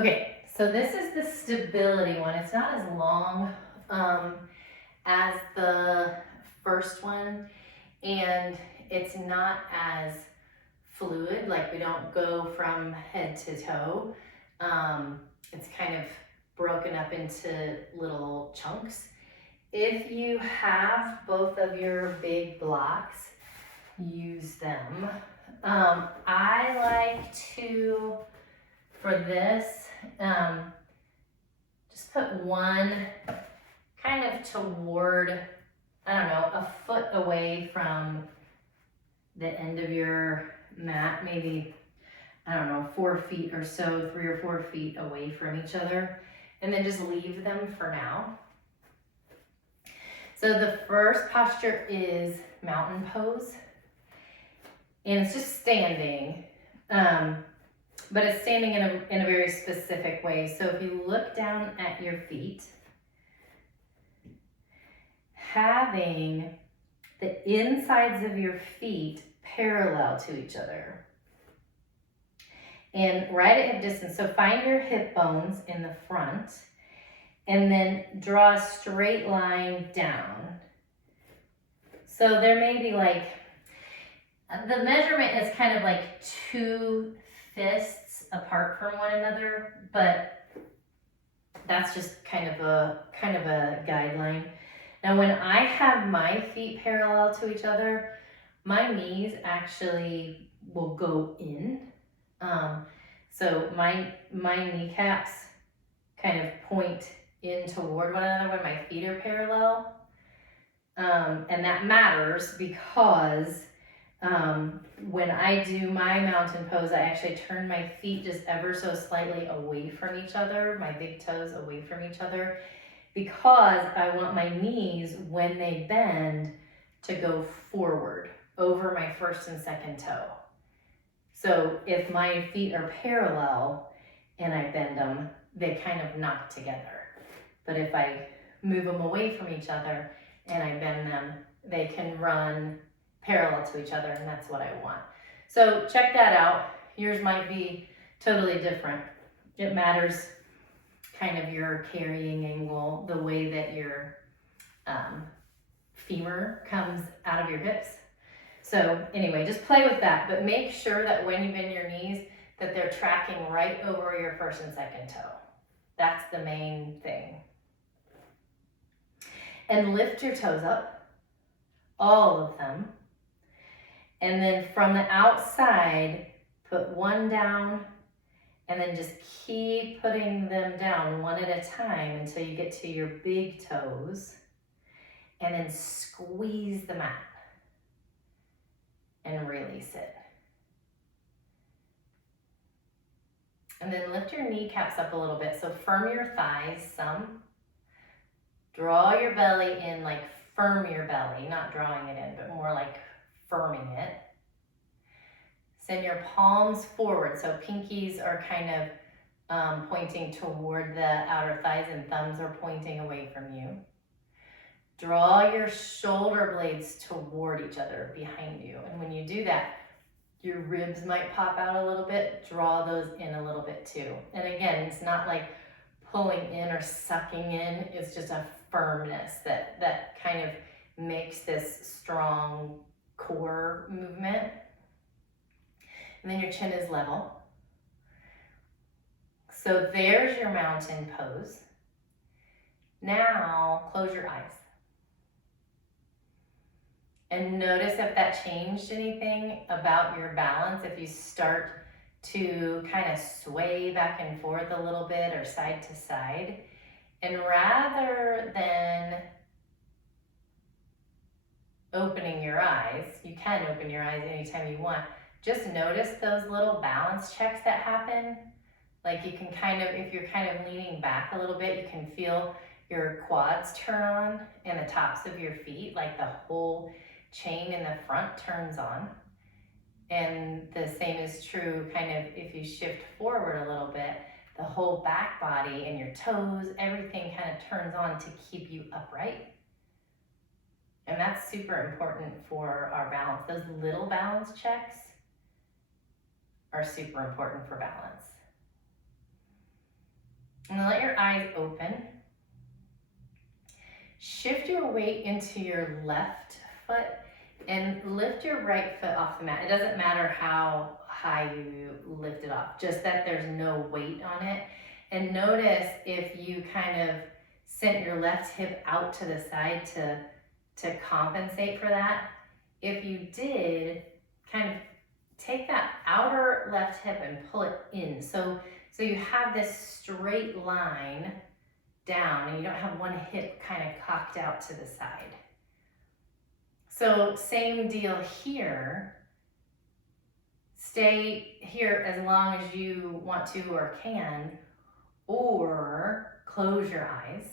Okay, so this is the stability one. It's not as long as the first one, and it's not as fluid, like we don't go from head to toe. It's kind of broken up into little chunks. If you have both of your big blocks, use them. I like to, for this, just put one kind of toward, I don't know, a foot away from the end of your mat, maybe, I don't know, 4 feet or so, 3 or 4 feet away from each other, and then just leave them for now. So the first posture is mountain pose, and it's just standing, but it's standing in a very specific way. So if you look down at your feet, having the insides of your feet parallel to each other and right at hip distance. So find your hip bones in the front and then draw a straight line down. So there may be like, the measurement is kind of like 2 fists apart from one another, but that's just kind of a guideline. Now when I have my feet parallel to each other, my knees actually will go in. So my kneecaps kind of point in toward one another when my feet are parallel. And that matters because when I do my mountain pose, I actually turn my feet just ever so slightly away from each other, my big toes away from each other, because I want my knees, when they bend, to go forward over my first and second toe. So if my feet are parallel and I bend them, they kind of knock together. But if I move them away from each other and I bend them, they can run parallel to each other, and that's what I want. So check that out. Yours might be totally different. It matters kind of your carrying angle, the way that your femur comes out of your hips. So anyway, just play with that, but make sure that when you bend your knees that they're tracking right over your first and second toe. That's the main thing. And lift your toes up, all of them. And then from the outside, put one down and then just keep putting them down one at a time until you get to your big toes, and then squeeze the mat and release it. And then lift your kneecaps up a little bit. So firm your thighs some. Draw your belly in, like firm your belly, not drawing it in, but more like firming it. Send your palms forward. So pinkies are kind of pointing toward the outer thighs and thumbs are pointing away from you. Draw your shoulder blades toward each other behind you. And when you do that, your ribs might pop out a little bit. Draw those in a little bit too. And again, it's not like pulling in or sucking in. It's just a firmness that kind of makes this strong core movement. And then your chin is level. So there's your mountain pose. Now close your eyes. And notice if that changed anything about your balance, if you start to kind of sway back and forth a little bit or side to side. And rather than opening your eyes, you can open your eyes anytime you want, just notice those little balance checks that happen. Like you can kind of, if you're kind of leaning back a little bit, you can feel your quads turn on and the tops of your feet, like the whole chain in the front turns on. And the same is true kind of if you shift forward a little bit, the whole back body and your toes, everything kind of turns on to keep you upright. And that's super important for our balance. Those little balance checks are super important for balance. let your eyes open. Shift your weight into your left foot and lift your right foot off the mat. It doesn't matter how high you lift it off, just that there's no weight on it. And notice if you kind of sent your left hip out to the side to compensate for that. If you did, kind of take that outer left hip and pull it in. So you have this straight line down and you don't have one hip kind of cocked out to the side. So same deal here. Stay here as long as you want to or can, or close your eyes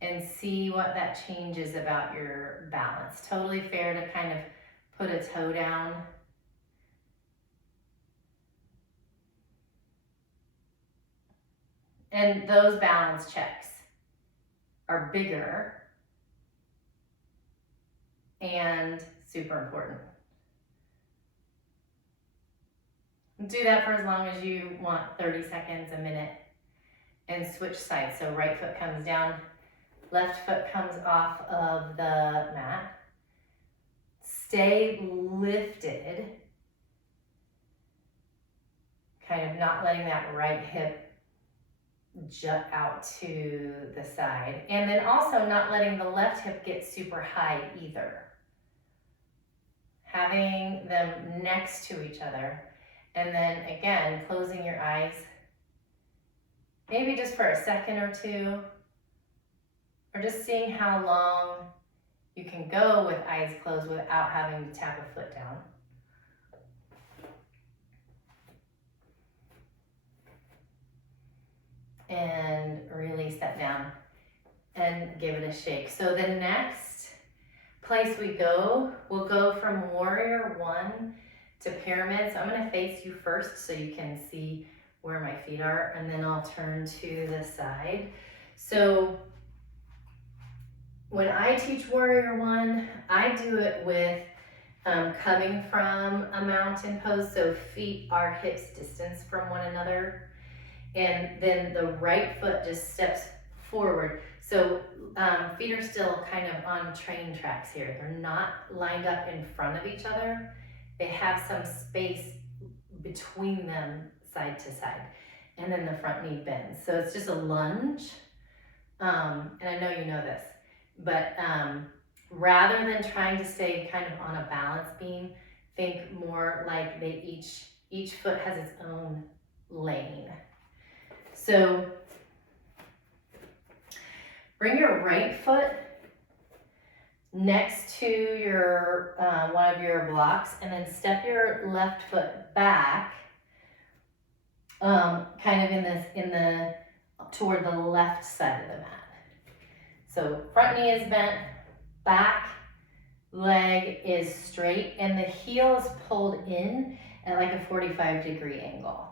and see what that changes about your balance. Totally fair to kind of put a toe down. And those balance checks are bigger and super important. Do that for as long as you want, 30 seconds, a minute, and switch sides. So right foot comes down, left foot comes off of the mat. Stay lifted, kind of not letting that right hip jut out to the side. And then also not letting the left hip get super high either. Having them next to each other. And then again, closing your eyes, maybe just for a second or two, or just seeing how long you can go with eyes closed without having to tap a foot down. And release that down and give it a shake. So the next place we go, we'll go from Warrior One to Pyramid. So I'm gonna face you first so you can see where my feet are, and then I'll turn to the side. So when I teach Warrior One, I do it with coming from a mountain pose, so feet are hips distance from one another. And then the right foot just steps forward. So feet are still kind of on train tracks here. They're not lined up in front of each other. They have some space between them side to side. And then the front knee bends. So it's just a lunge. And I know you know this, but rather than trying to stay kind of on a balance beam, think more like each foot has its own lane. So bring your right foot next to your one of your blocks, and then step your left foot back, kind of in the toward the left side of the mat. So front knee is bent, back leg is straight, and the heel is pulled in at like a 45-degree angle.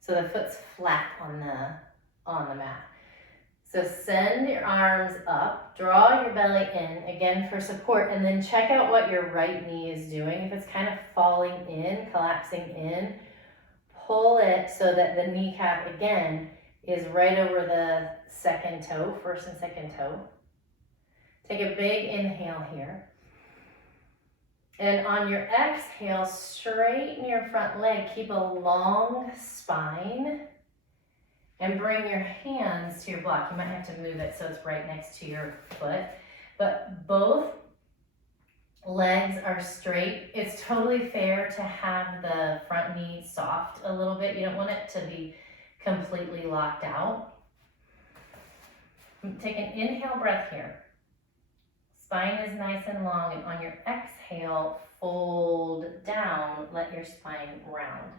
So the foot's flat on the mat. So send your arms up, draw your belly in, again for support, and then check out what your right knee is doing. If it's kind of falling in, collapsing in, pull it so that the kneecap, again, is right over the second toe, first and second toe. Take a big inhale here. And on your exhale, straighten your front leg. Keep a long spine. And bring your hands to your block. You might have to move it so it's right next to your foot. But both legs are straight. It's totally fair to have the front knee soft a little bit. You don't want it to be completely locked out. Take an inhale breath here. Spine is nice and long, and on your exhale, fold down, let your spine round.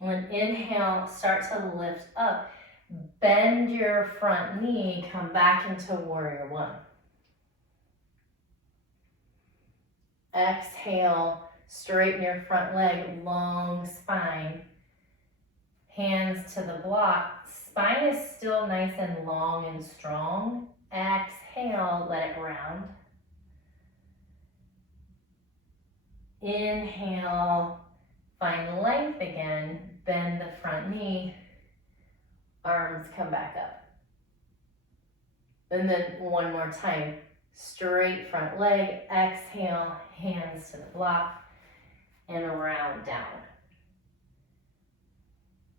When inhale, start to lift up, bend your front knee, come back into Warrior One. Exhale, straighten your front leg, long spine, hands to the block. Spine is still nice and long and strong. Exhale, let it round. Inhale, find length again. bend the front knee, arms come back up. And then one more time, straight front leg, exhale, hands to the block, and round down.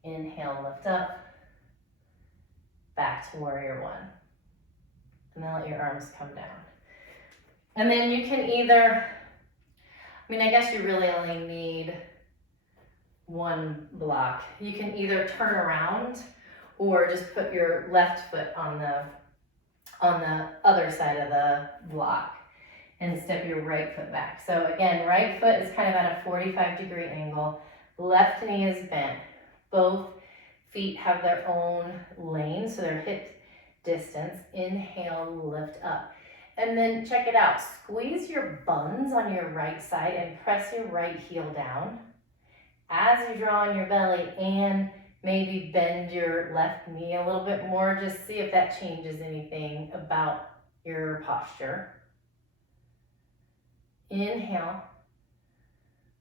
Inhale, lift up, back to warrior one. And then let your arms come down. And then you can either, I guess you really only need one block. You can either turn around or just put your left foot on the other side of the block and step your right foot back. So again, right foot is kind of at a 45-degree angle. Left knee is bent. Both feet have their own lane, so they're hip distance. Inhale, lift up. And then check it out. Squeeze your buns on your right side and press your right heel down. As you draw on your belly, and maybe bend your left knee a little bit more. Just see if that changes anything about your posture. Inhale.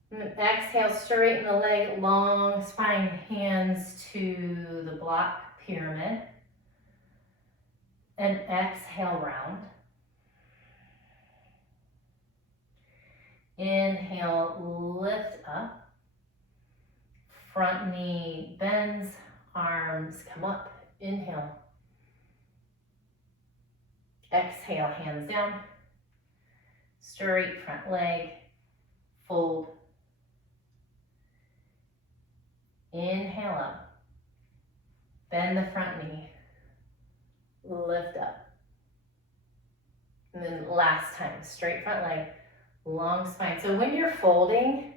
And then exhale, straighten the leg, long spine, hands to the block pyramid. And exhale, round. Inhale, lift up. Front knee bends, arms come up. Inhale. Exhale, hands down. Straight front leg, fold. Inhale up. Bend the front knee. Lift up. And then last time, straight front leg, long spine. So when you're folding,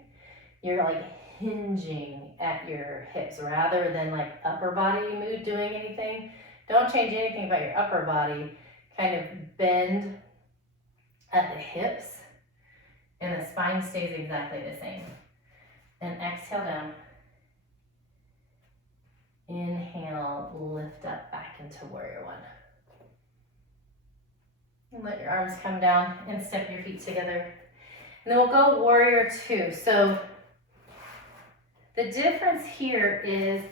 you're like hinging at your hips rather than like upper body mood doing anything. Don't change anything about your upper body. Kind of bend at the hips and the spine stays exactly the same. And exhale down. Inhale, lift up back into warrior one. And let your arms come down and step your feet together. And then we'll go warrior two. So the difference here is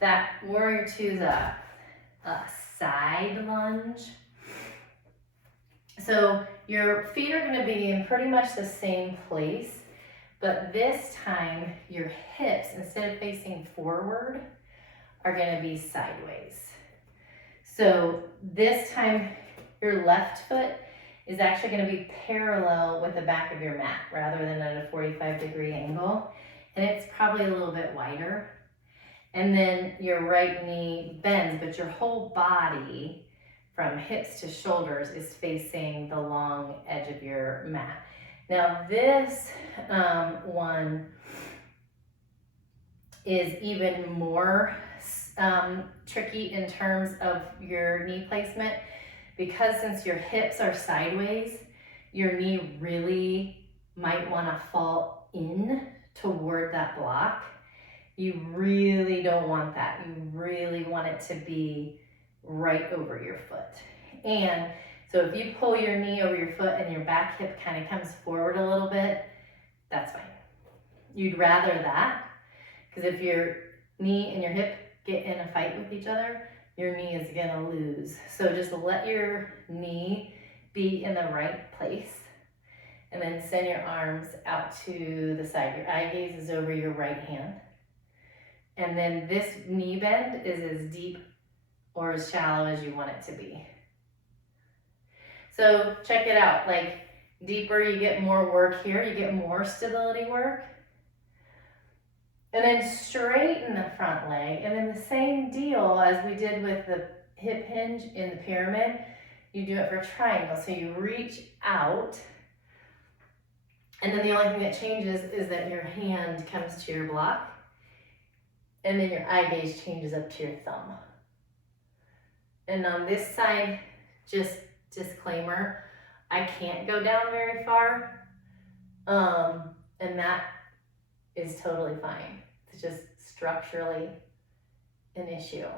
that warrior two is a side lunge. So your feet are going to be in pretty much the same place, but this time your hips, instead of facing forward, are going to be sideways. So this time your left foot is actually going to be parallel with the back of your mat rather than at a 45-degree angle. And it's probably a little bit wider. And then your right knee bends, but your whole body from hips to shoulders is facing the long edge of your mat. Now this one is even more tricky in terms of your knee placement, because since your hips are sideways, your knee really might want to fall in toward that block. You really don't want that. You really want it to be right over your foot. And so if you pull your knee over your foot and your back hip kind of comes forward a little bit, that's fine. You'd rather that, because if your knee and your hip get in a fight with each other, your knee is gonna lose. So just let your knee be in the right place. And then send your arms out to the side. Your eye gaze is over your right hand. And then this knee bend is as deep or as shallow as you want it to be. So check it out. Like deeper, you get more work here. You get more stability work. And then straighten the front leg. And then the same deal as we did with the hip hinge in the pyramid, you do it for triangle. So you reach out. And then the only thing that changes is that your hand comes to your block, and then your eye gaze changes up to your thumb. And on this side, just disclaimer, I can't go down very far, and that is totally fine. It's just structurally an issue.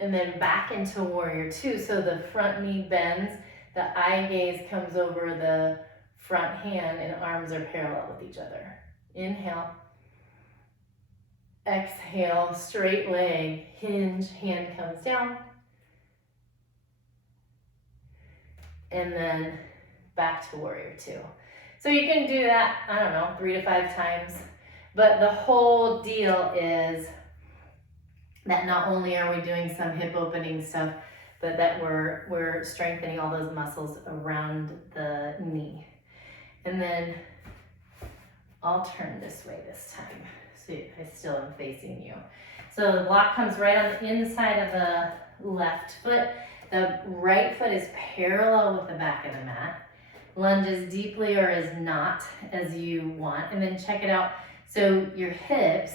And then back into warrior two. So the front knee bends, the eye gaze comes over the front. front hand and arms are parallel with each other. Inhale. Exhale, straight leg, hinge, hand comes down. And then back to warrior two. So you can do that, I don't know, 3 to 5 times. But the whole deal is that not only are we doing some hip opening stuff, but that we're strengthening all those muscles around the knee. And then I'll turn this way this time, so I still am facing you. So the block comes right on the inside of the left foot. The right foot is parallel with the back of the mat. Lunge as deeply or as not as you want. And then check it out. So your hips,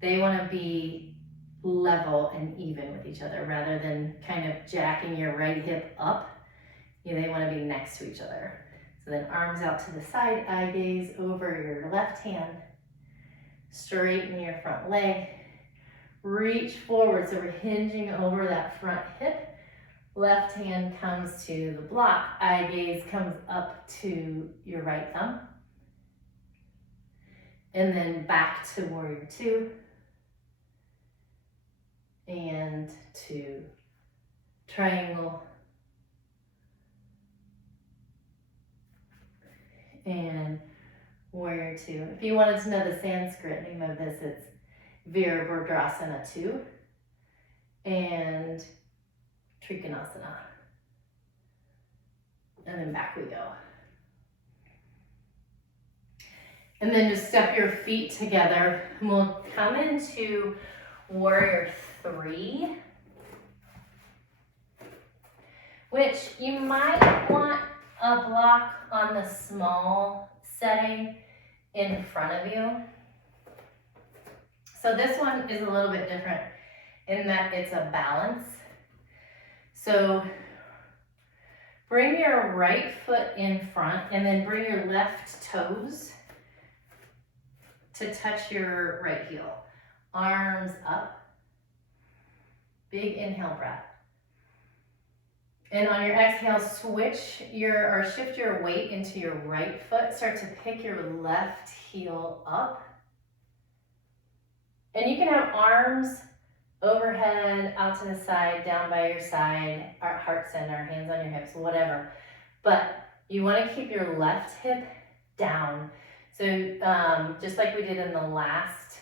they want to be level and even with each other rather than kind of jacking your right hip up. They want to be next to each other. So then arms out to the side, eye gaze over your left hand. Straighten your front leg. Reach forward, so we're hinging over that front hip. Left hand comes to the block. Eye gaze comes up to your right thumb. And then back to warrior two. And to triangle. And warrior two. If you wanted to know the Sanskrit name of this, it's Virabhadrasana 2 and Trikonasana. And then back we go. And then just step your feet together. And we'll come into warrior three, which you might want a block on the small setting in front of you. So this one is a little bit different in that it's a balance. So bring your right foot in front and then bring your left toes to touch your right heel. Arms up. Big inhale breath. And on your exhale, shift your weight into your right foot. Start to pick your left heel up. And you can have arms overhead, out to the side, down by your side, our heart center, hands on your hips, whatever. But you want to keep your left hip down. So just like we did in the last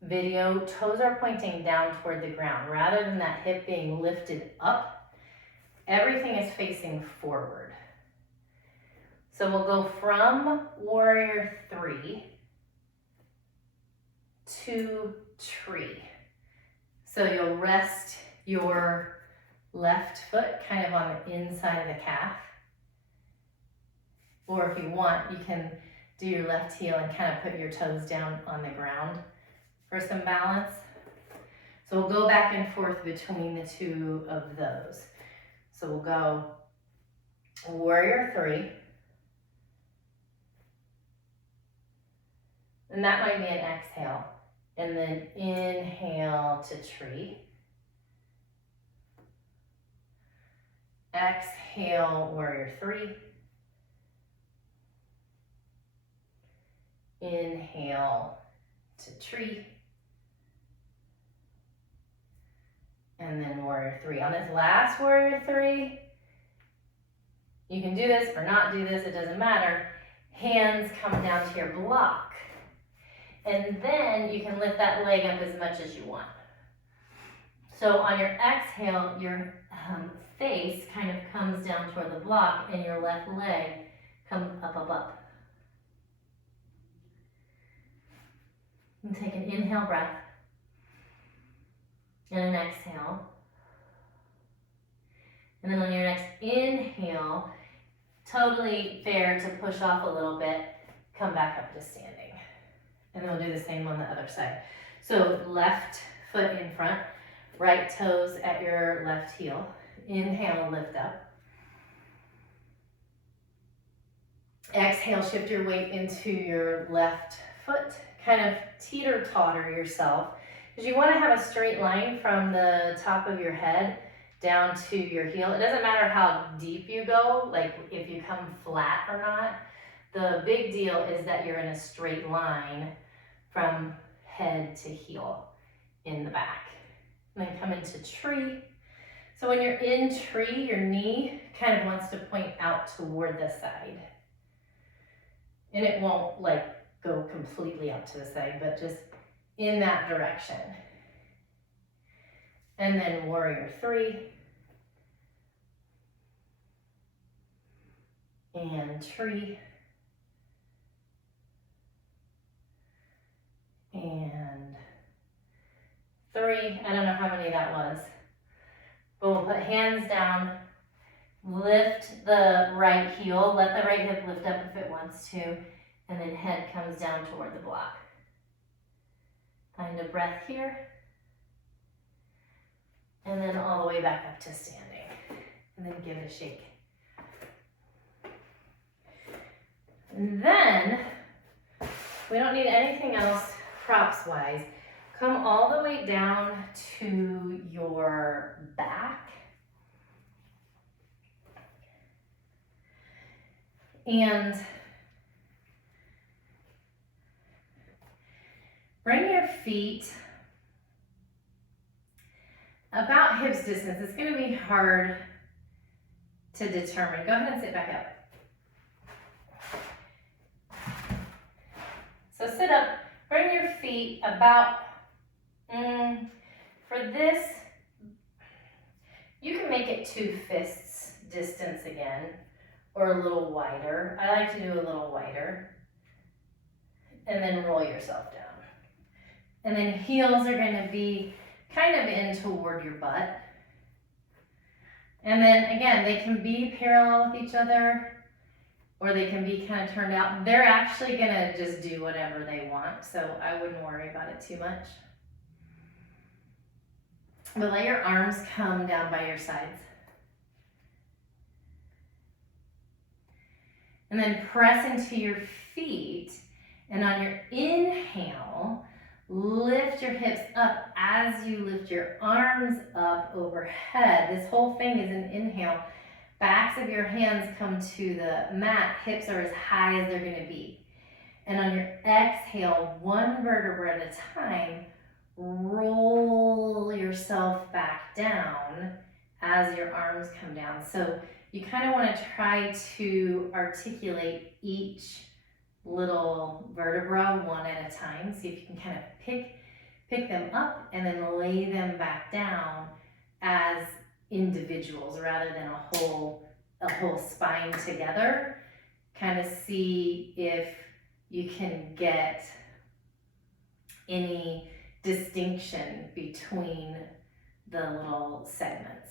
video, toes are pointing down toward the ground. Rather than that hip being lifted up, everything is facing forward. So we'll go from warrior three to tree. So you'll rest your left foot kind of on the inside of the calf. Or if you want, you can do your left heel and kind of put your toes down on the ground for some balance. So we'll go back and forth between the two of those. So we'll go warrior three. And that might be an exhale. And then inhale to tree. Exhale, warrior three. Inhale to tree. And then warrior three. On this last warrior three, you can do this or not do this, it doesn't matter. Hands come down to your block. And then you can lift that leg up as much as you want. So on your exhale, your face kind of comes down toward the block and your left leg comes up, up, up. And take an inhale breath and an exhale. And then on your next inhale, totally fair to push off a little bit, come back up to standing. And then we'll do the same on the other side. So left foot in front, right toes at your left heel. Inhale, lift up. Exhale, shift your weight into your left foot. Kind of teeter-totter yourself. Because you want to have a straight line from the top of your head down to your heel. It doesn't matter how deep you go, like if you come flat or not. The big deal is that you're in a straight line from head to heel in the back. And then come into tree. So when you're in tree, your knee kind of wants to point out toward the side. And it won't like go completely out to the side, but just in that direction. And then warrior three. And tree. And three. I don't know how many that was. But we'll put hands down, lift the right heel, let the right hip lift up if it wants to, and then head comes down toward the block. Find a breath here. And then all the way back up to standing. And then give it a shake. And then, we don't need anything else props-wise. Come all the way down to your back. And bring your feet about hips distance. It's going to be hard to determine. Go ahead and sit back up. So sit up, bring your feet about, for this, you can make it 2 fists distance again, or a little wider. I like to do a little wider. And then roll yourself down. And then heels are going to be kind of in toward your butt. And then again, they can be parallel with each other, or they can be kind of turned out. They're actually going to just do whatever they want, so I wouldn't worry about it too much. But let your arms come down by your sides. And then press into your feet, and on your inhale, lift your hips up as you lift your arms up overhead. This whole thing is an inhale. Backs of your hands come to the mat. Hips are as high as they're going to be. And on your exhale, 1 vertebra at a time, roll yourself back down as your arms come down. So you kind of want to try to articulate each little vertebra one at a time. See if you can kind of pick them up and then lay them back down as individuals rather than a whole spine together. Kind of see if you can get any distinction between the little segments.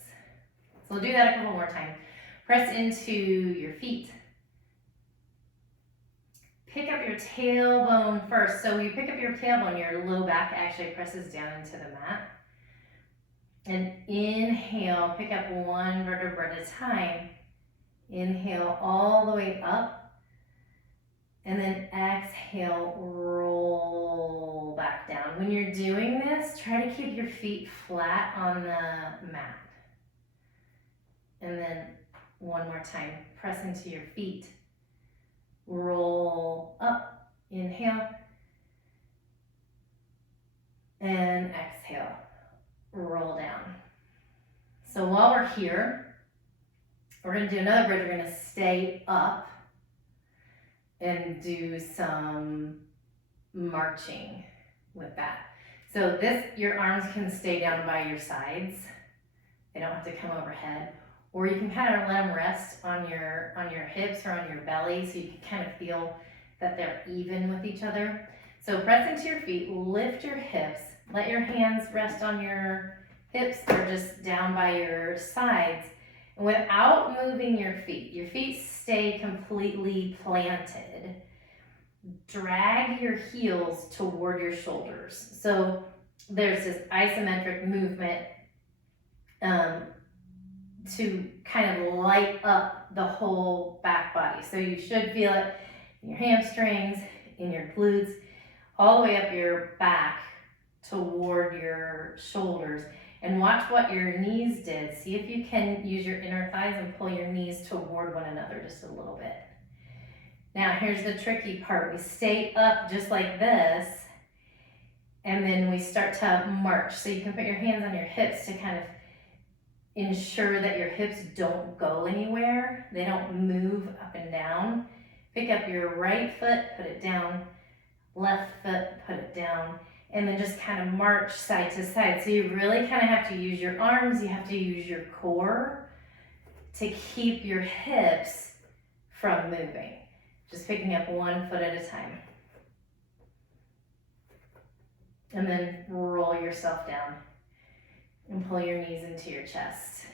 So we'll do that a couple more times. Press into your feet. Pick up your tailbone first. So you pick up your tailbone, your low back actually presses down into the mat. And inhale, pick up 1 vertebra at a time. Inhale all the way up. And then exhale, roll back down. When you're doing this, try to keep your feet flat on the mat. And then one more time, press into your feet. Roll up, inhale. And exhale, roll down. So while we're here, we're going to do another bridge. We're going to stay up and do some marching with that. So your arms can stay down by your sides. They don't have to come overhead. Or you can kind of let them rest on your hips or on your belly so you can kind of feel that they're even with each other. So press into your feet, lift your hips, let your hands rest on your hips or just down by your sides. And without moving your feet stay completely planted. Drag your heels toward your shoulders. So there's this isometric movement to kind of light up the whole back body. So you should feel it in your hamstrings, in your glutes, all the way up your back toward your shoulders. And watch what your knees did. See if you can use your inner thighs and pull your knees toward one another just a little bit. Now here's the tricky part. We stay up just like this, And then we start to march. So you can put your hands on your hips to kind of ensure that your hips don't go anywhere. They don't move up and down. Pick up your right foot, put it down, left foot, put it down, and then just kind of march side to side. So you really kind of have to use your arms, you have to use your core to keep your hips from moving. Just picking up one foot at a time. And then roll yourself down and pull your knees into your chest.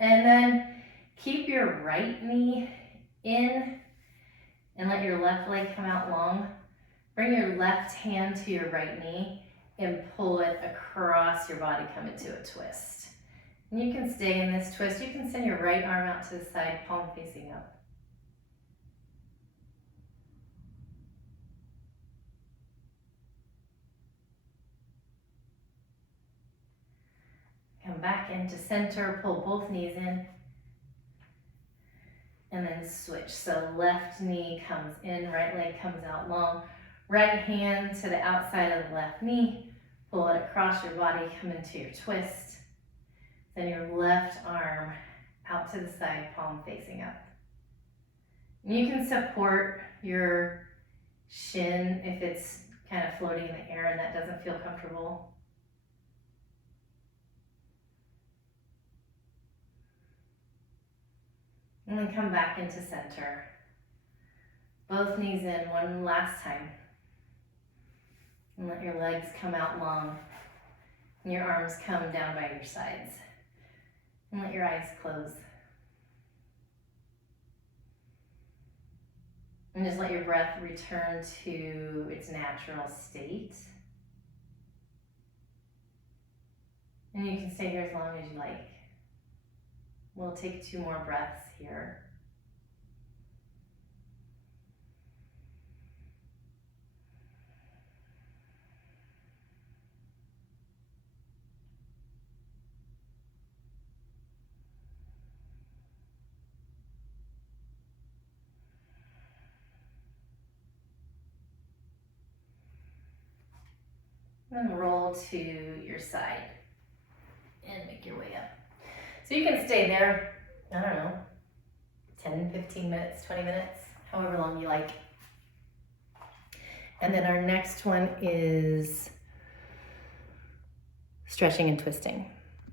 And then keep your right knee in and let your left leg come out long. Bring your left hand to your right knee and pull it across your body, come into a twist. And you can stay in this twist. You can send your right arm out to the side, palm facing up. Come back into center, pull both knees in, and then switch. So left knee comes in, right leg comes out long. Right hand to the outside of the left knee, pull it across your body, come into your twist. Then your left arm out to the side, palm facing up. And you can support your shin if it's kind of floating in the air and that doesn't feel comfortable. And then come back into center. Both knees in one last time. And let your legs come out long. And your arms come down by your sides. And let your eyes close. And just let your breath return to its natural state. And you can stay here as long as you like. We'll take 2 more breaths here. Then roll to your side and make your way up. So you can stay there, I don't know, 10, 15 minutes, 20 minutes, however long you like. And then our next one is stretching and twisting.